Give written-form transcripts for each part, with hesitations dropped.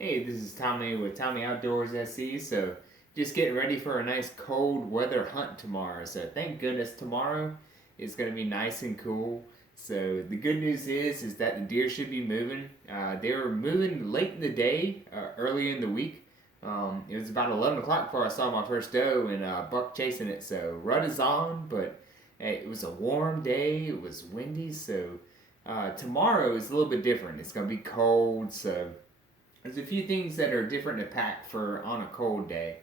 Hey, this is Tommy with Tommy Outdoors SC. So, just getting ready for a nice cold weather hunt tomorrow. So, thank goodness tomorrow is going to be nice and cool. So, the good news is that the deer should be moving. They were moving late in the day, early in the week. It was about 11 o'clock before I saw my first doe and buck chasing it. So, rut is on, but hey, it was a warm day. It was windy. So, tomorrow is a little bit different. It's going to be cold. So, there's a few things that are different to pack for on a cold day.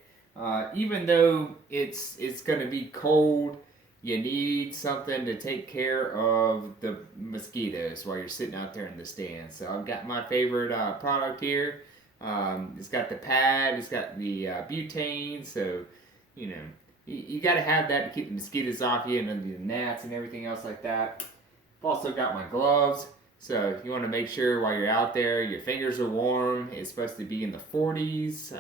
Even though it's going to be cold, you need something to take care of the mosquitoes while you're sitting out there in the stand. So I've got my favorite product here. It's got the pad, it's got the butane. So you know you got to have that to keep the mosquitoes off you and the gnats and everything else like that. I've also got my gloves. So you want to make sure while you're out there, your fingers are warm. It's supposed to be in the 40s,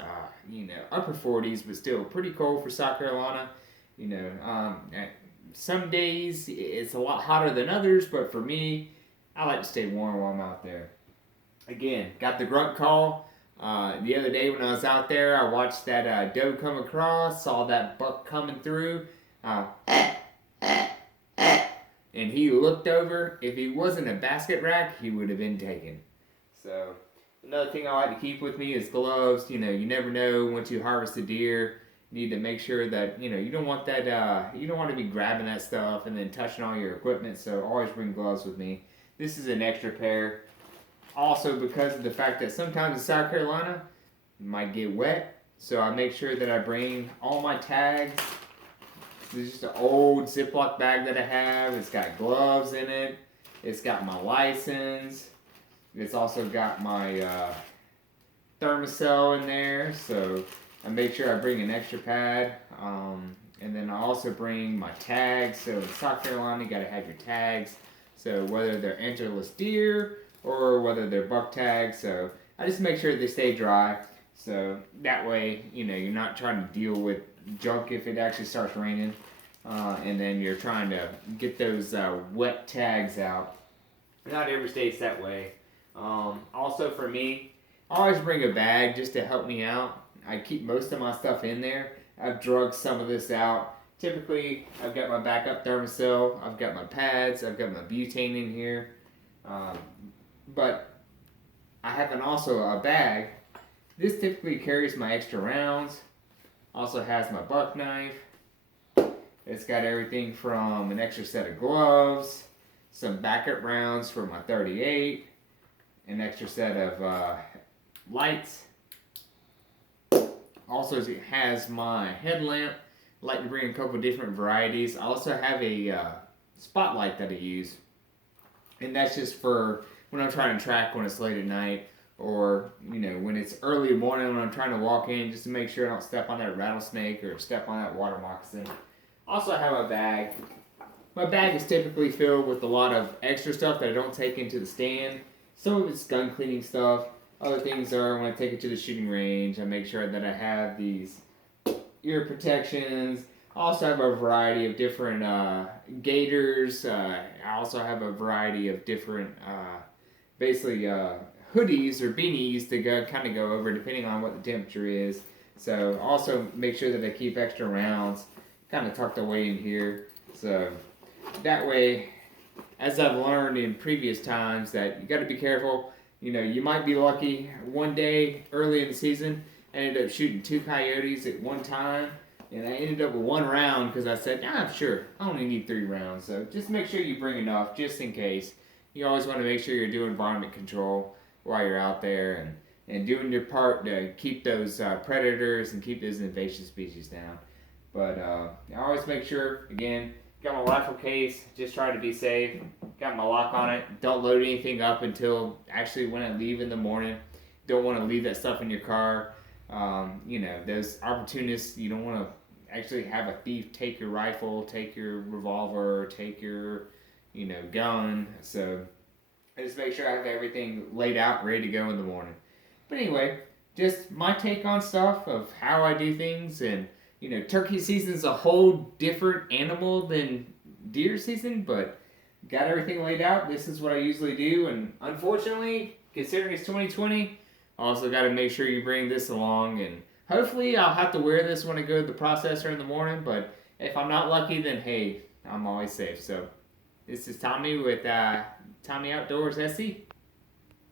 upper 40s, but still pretty cold for South Carolina. You know, some days it's a lot hotter than others, but for me, I like to stay warm while I'm out there. Again, got the grunt call. The other day when I was out there, I watched that doe come across, saw that buck coming through. Uh, and he looked over. If he wasn't a basket rack, he would have been taken. So another thing I like to keep with me is gloves. You never know once you harvest a deer. You need to make sure that you don't want that. You don't want to be grabbing that stuff and then touching all your equipment. So always bring gloves with me. This is an extra pair. Also, because of the fact that sometimes in South Carolina it might get wet, so I make sure that I bring all my tags. This is just an old Ziploc bag that I have. It's got gloves in it. It's got my license. It's also got my Thermacell in there. So I make sure I bring an extra pad. And then I also bring my tags. So in South Carolina, you got to have your tags. So whether they're antlerless deer or whether they're buck tags. So I just make sure they stay dry. So that way, you're not trying to deal with junk if it actually starts raining. And then you're trying to get those wet tags out. Not every state's that way. Also for me, I always bring a bag just to help me out. I keep most of my stuff in there. I've drugged some of this out. Typically, I've got my backup Thermacell, I've got my pads, I've got my butane in here. But I have also a bag. This typically carries my extra rounds. Also has my buck knife. It's got everything from an extra set of gloves, some backup rounds for my 38, an extra set of lights. Also, it has my headlamp. I like to bring a couple different varieties. I also have a spotlight that I use, and that's just for when I'm trying to track when it's late at night, or when it's early morning when I'm trying to walk in, just to make sure I don't step on that rattlesnake or step on that water moccasin. Also, I have a bag. My bag is typically filled with a lot of extra stuff that I don't take into the stand. Some of it's gun cleaning stuff. Other things are when I take it to the shooting range, I make sure that I have these ear protections. I also have a variety of different gaiters. I also have a variety of different, basically, hoodies or beanies to kind of go over depending on what the temperature is. So also make sure that I keep extra rounds kind of tucked away in here. So that way, as I've learned in previous times, that you got to be careful. You might be lucky one day early in the season. I ended up shooting 2 coyotes at one time, and I ended up with 1 round because I said, sure, I only need 3 rounds. So just make sure you bring enough just in case. You always want to make sure you're doing varmint control while you're out there and doing your part to keep those predators and keep those invasive species down. But I always make sure, again, got my rifle case, just try to be safe. Got my lock on it. Don't load anything up until actually when I leave in the morning. Don't want to leave that stuff in your car. Those opportunists, you don't want to actually have a thief take your rifle, take your revolver, take your, gun. So I just make sure I have everything laid out, ready to go in the morning. But anyway, just my take on stuff of how I do things. And turkey season's a whole different animal than deer season, but got everything laid out. This is what I usually do, and unfortunately, considering it's 2020, Also, got to make sure you bring this along, and hopefully, I'll have to wear this when I go to the processor in the morning. But if I'm not lucky, then hey, I'm always safe. So, this is Tommy with Tommy Outdoors SE.